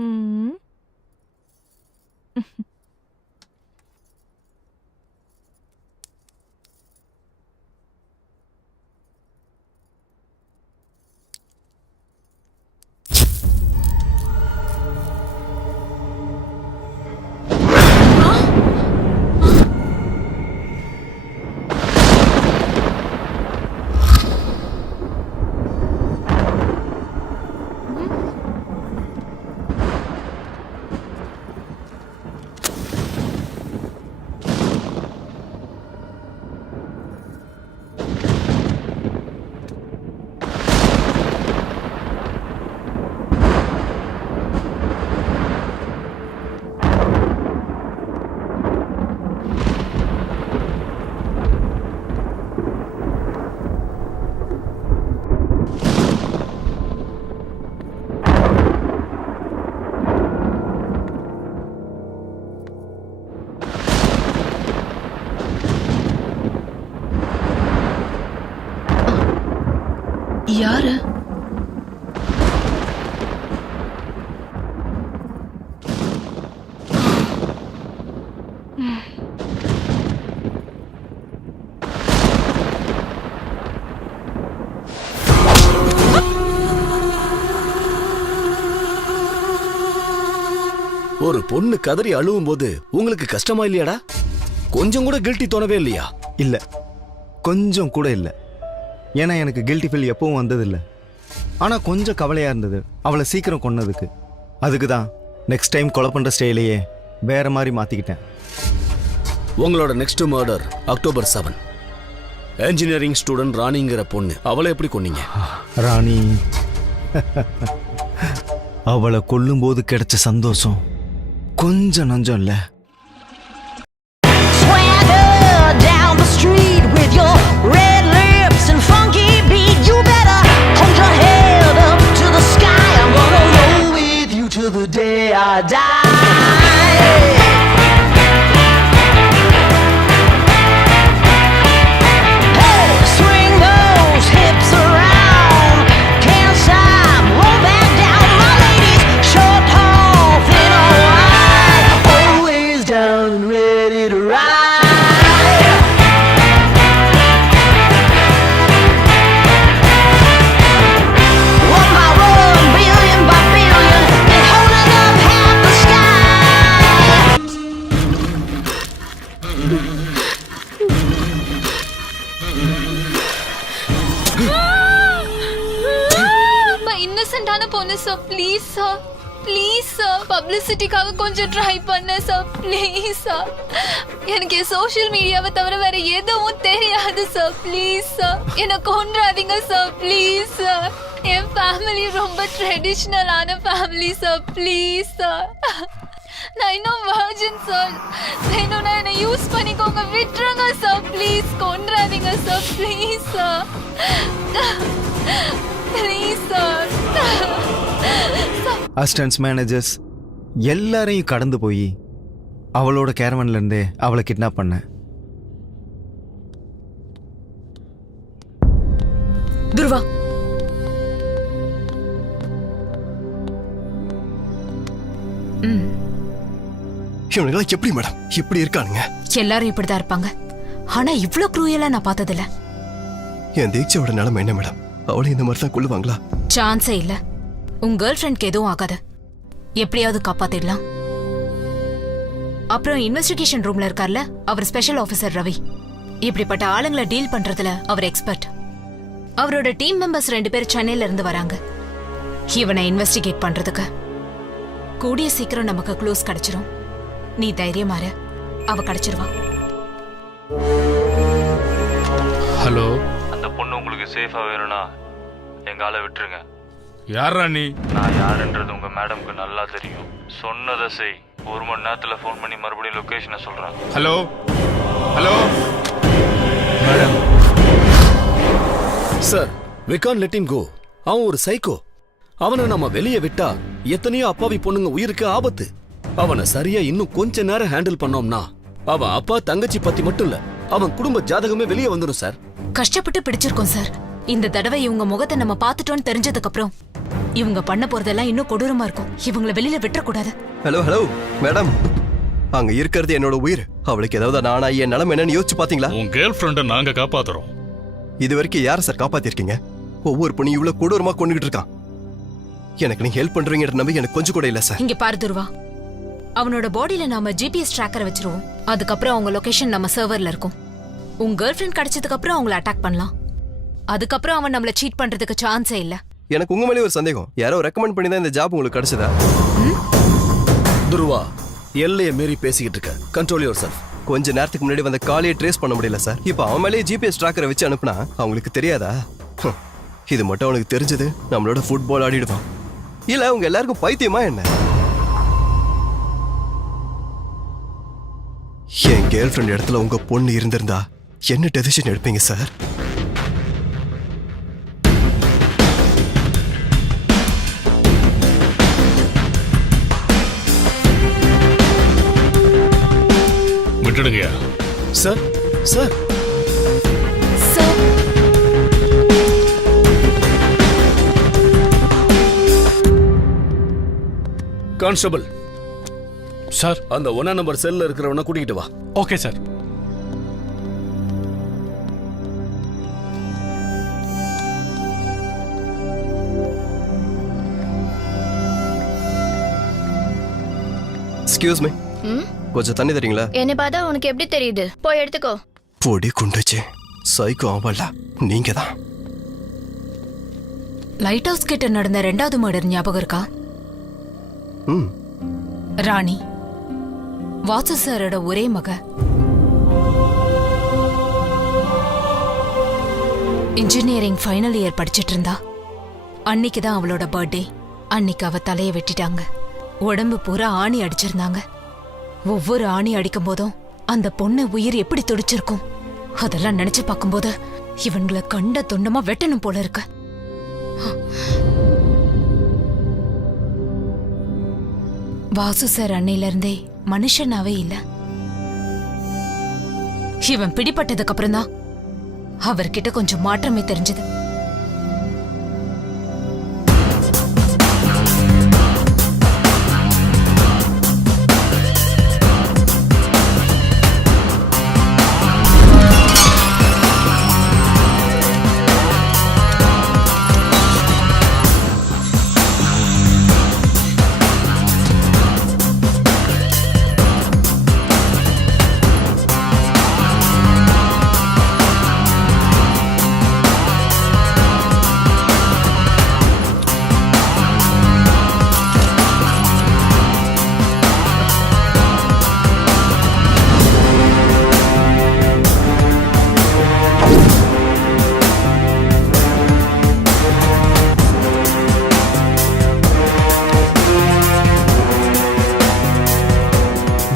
ம். யாரு? ஒரு பொண்ணு கதறி அழுவும் போது உங்களுக்கு கஷ்டமா இல்லையாடா? கொஞ்சம் கூட கில்ட்டி தோணவே இல்லையா? இல்ல, கொஞ்சம் கூட இல்ல. ஏன்னா எனக்கு கில்ட்டி ஃபீல் எப்பவும் வந்ததில்லை. ஆனா கொஞ்சம் கவலையா இருந்தது அவளை சீக்கிரம் கொன்னதுக்கு. அதுக்கு தான் நெக்ஸ்ட் டைம் கொலை பண்ற ஸ்டைலையே வேற மாதிரி மாத்திக்கிட்டேன். உங்களோட next murder October 7. Engineering student ராணிங்கிற பொண்ணு, அவளை எப்படி கொன்னீங்க? ராணி அவளை கொல்லும்போது கிடைச்ச சந்தோஷம் கொஞ்சம் நஞ்சம் இல்ல. இன்னசென்ட்டான பொண்ணு sir, please sir, please sir, பப்ளிசிட்டிக்காக கொஞ்சம் ட்ரை பண்ண சார், ப்ளீஸ் சார். எனக்கு சோஷியல் மீடியாவை தவிர வேற எதுவும் தெரியாது சார், ப்ளீஸ் சார். என்னை கொன்றாதீங்க சார், ப்ளீஸ் சார். என் ஃபேமிலி ரொம்ப ட்ரெடிஷ்னலான ஃபேமிலி சார், ப்ளீஸ் சார். நான் இன்னும் வர்ஜின் சார். வேணும்னா என்னை யூஸ் பண்ணிக்கோங்க, விட்டுருங்க சார், ப்ளீஸ். கொன்றாதீங்க sir, please sir, please sir. Assistance managers எல்லாரையும் கடந்து போய் அவளோட கேரவன்ல இருந்தே அவளை கிட்னாப் பண்ண. துருவா, இவனுங்களா எப்படி மேடம் இப்படி இருக்கானுங்க? எல்லாரும் இப்படிதான் இருப்பாங்க. ஆனா இவ்ளோ குரூயலா நான் பார்த்ததில்ல. என் தீட்சையோட நிலைமை என்ன மேடம்? அவளை இந்த மாதிரி தான் கொள்ளுவாங்களா? சான்ஸே இல்ல. உங்க கேர்ள் ஃப்ரெண்ட்க்கு எதுவும் ஆகாது. எப்படியாவது காப்பாத்திடலாம். அப்புறம் இன்வெஸ்டிகேஷன் ரூம்ல இருக்கார்ல, அவர் ஸ்பெஷல் ஆபீசர் ரவி. இப்படிப்பட்ட ஆளுங்களை டீல் பண்றதுல அவர் எக்ஸ்பர்ட். அவரோட டீம் மெம்பர்ஸ் 2 பேர் சென்னையில இருந்து வராங்க இவனை இன்வெஸ்டிகேட் பண்றதுக்கு. கூடிய சீக்கிரம் நமக்கு க்ளூஸ் கிடைச்சிரும். நீ தைரியமாரு, அவ கிடைச்சிருவா. ஹலோ, அந்த பொண்ணு உங்களுக்கு சேஃபா வேணும்னா எங்க ஆளை விட்டுருங்க. யாரா நீ? நான் யாருன்றது உங்க மேடம்க்கு நல்லா தெரியும். சொன்னதை செய். 1 மணி நேரத்துல ஃபோன் பண்ணி மறுபடியும் லொகேஷனை சொல்றேன். Hello hello madam. Sir, we can't let him go. அவன் ஒரு சைக்கோ. அவனை நம்ம வெளியே விட்டா எத்தனையோ அப்பாவி பொண்ணுங்க உயிருக்கு ஆபத்து. அவனை சரியா இன்னும் கொஞ்ச நேரம் ஹேண்டில் பண்ணோம்னா அவன் அப்பா தங்கச்சி பத்தி மட்டும் இல்ல, அவன் குடும்ப ஜாதகமே வெளியே வந்துடும் சார். கஷ்டப்பட்டு பிடிச்சிருக்கோம் சார். இந்த தடவை இவங்க முகத்தை நம்ம பார்த்துட்டோம்னு தெரிஞ்சதுக்கு அப்புறம் இவங்க பண்ண போறதெல்லாம் இன்னும் கொடூரமா இருக்கும். இவங்கள வெளியில விட்டுறக்கூடாது. ஹலோ ஹலோ மேடம், அங்க இருக்கிறது என்னோட உயிர். அவளுக்கு ஏதாவது நானா என் நிலைமை என்னன்னு யோசிச்சு பாத்தீங்களா? உன் கேர்ள் ஃப்ரெண்டை நாங்க காப்பாத்துறோம். இது வரைக்கும் யார சார் காப்பாத்திருக்கீங்க? ஒவ்வொரு பொண்ணு இவ்வளவு கொடூரமா கொண்டுகிட்டு இருக்கான். எனக்கு நீங்க ஹெல்ப் பண்றீங்கன்ற நம்பி எனக்கு கொஞ்சம் கூட இல்ல சார். இங்க பாரு துருவா, அவனோட பாடியில நாம ஜிபிஎஸ் ட்ராக்கரை வச்சிருவோம். அதுக்கப்புறம் அவங்க லொகேஷன் நம்ம சர்வர்ல இருக்கும். உன் கேர்ள் ஃப்ரெண்ட் கிடைச்சதுக்கு அப்புறம் அவங்கள அட்டாக் பண்ணலாம். அதுக்கப்புறம் அவன் நம்மள சீட் பண்றதுக்கு சான்ஸே இல்ல. எனக்கு உங்க மேலே ஒரு சந்தேகம். யாரோ ரெக்கமெண்ட் பண்ணி தான் இந்த ஜாப் உங்களுக்கு கிடைச்சதா? துருவா, எல்லையை மீறி பேசிக்கிட்டு இருக்க. Control your self. கொஞ்ச நேரத்துக்கு முன்னாடி வந்த காலையை ட்ரேஸ் பண்ண முடியல சார். இப்போ அவன் மேலேயே ஜிபிஎஸ் ட்ராக்கரை வச்சு அனுப்புனா அவங்களுக்கு தெரியாதா? இது மட்டும் அவனுக்கு தெரிஞ்சது நம்மளோட ஃபுட்பால் ஆடிடுவான். இல்ல அவங்க எல்லாருக்கும் பைத்தியமா என்ன? என் கேர்ள் ஃப்ரெண்ட் இடத்துல உங்க பொண்ணு இருந்திருந்தா என்ன டெசிஷன் எடுப்பீங்க சார்? விட்டுடுங்கயா. Sir sir sir constable sir. அந்த 1 நம்பர் செல்ல இருக்கிறவன கூட்டிகிட்டு வா. Okay sir. எக்ஸ்கியூஸ் மீ, கொஞ்சம் தண்ணி தரீங்களா? என்னை பார்த்தா உனக்கு எப்படி தெரியுது? போய் எடுத்துக்கோ. பொடி குண்டுச்சு. சைக்கோ ஆவல்ல நீங்க தான். லைட் ஹவுஸ் கிட்ட நடந்த 2வது மர்டர் ஞாபகம் இருக்கா? ம், ராணி, வாசு சாரோட ஒரே மக. இன்ஜினியரிங் ஃபைனல் இயர் படிச்சிட்டு இருந்தா. அன்னைக்கு தான் அவளோட பர்த்டே. அன்னைக்கு அவ தலைய வெட்டிட்டாங்க. உடம்பு பூரா ஆணி அடிச்சிருந்தாங்க. ஒவ்வொரு ஆணி அடிக்கும் போதும் அந்த பொண்ணு உயிர் எப்படி துடிச்சிருக்கும். அதெல்லாம் நினைச்சு பார்க்கும்போது இவங்களை கண்ட துண்டமா வெட்டணும் போல இருக்கு. வாசு சார் அன்னையில இருந்தே மனுஷனாவே இல்ல. இவன் பிடிபட்டதுக்கு அப்புறம் தான் அவர்கிட்ட கொஞ்சம் மாற்றமே தெரிஞ்சது.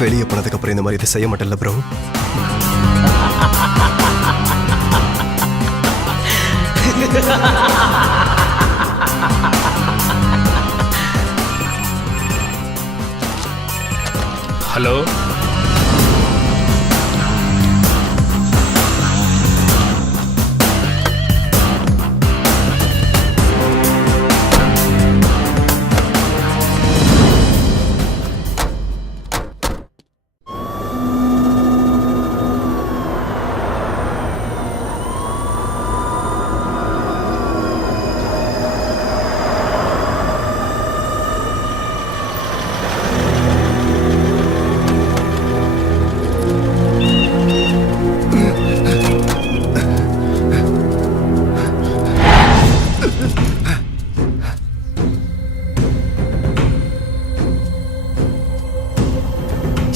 வெளியே போனதுக்கு அப்புறம் இந்த மாதிரி இதை செய்ய மாட்டேன்ல ப்ரோ. ஹலோ.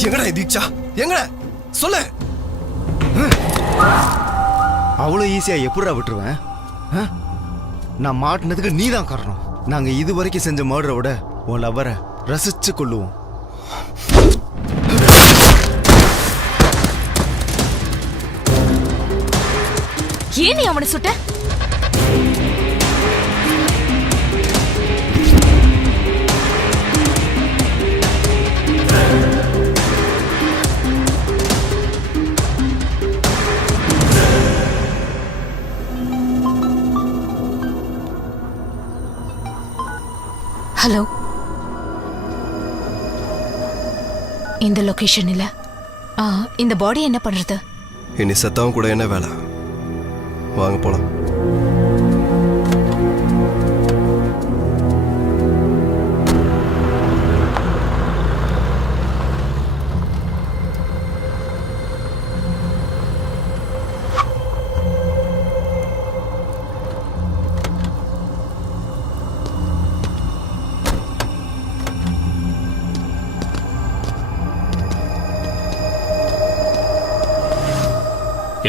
எங்கடா தீக்ஷா? எங்கட சொல்லு. அவ்வளோ ஈஸியா எப்படிடா விட்டுருவேன்? நான் மாட்டினதுக்கு நீ தான் காரணம். நாங்க இது வரைக்கும் செஞ்ச மர்டரை விட உன் லவ்வரை ரசிச்சு கொள்ளுவோம். ஏன் நீ அவனை சுட்ட? ஹலோ, இந்த லொகேஷன் இல்ல. இந்த பாடி என்ன பண்றது? இனி செத்தவன் கூட என்ன வேலை? வாங்க போலாம்.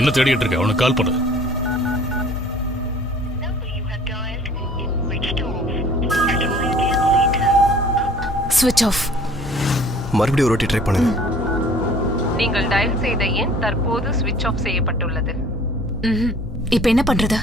என்ன தேடிட்டு இருக்க? அவனுக்கு கால் பண்ணு. ஸ்விட்ச் ஆஃப். மறுபடியும் ஒரு வாட்டி ட்ரை பண்ணுங்க. நீங்கள் டயல் செய்த எண் தற்போது ஸ்விட்ச் ஆஃப் செய்யப்பட்டுள்ளது. இப்போ என்ன பண்றது?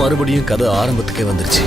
மறுபடியும் கதை ஆரம்பத்துக்கே வந்துருச்சு.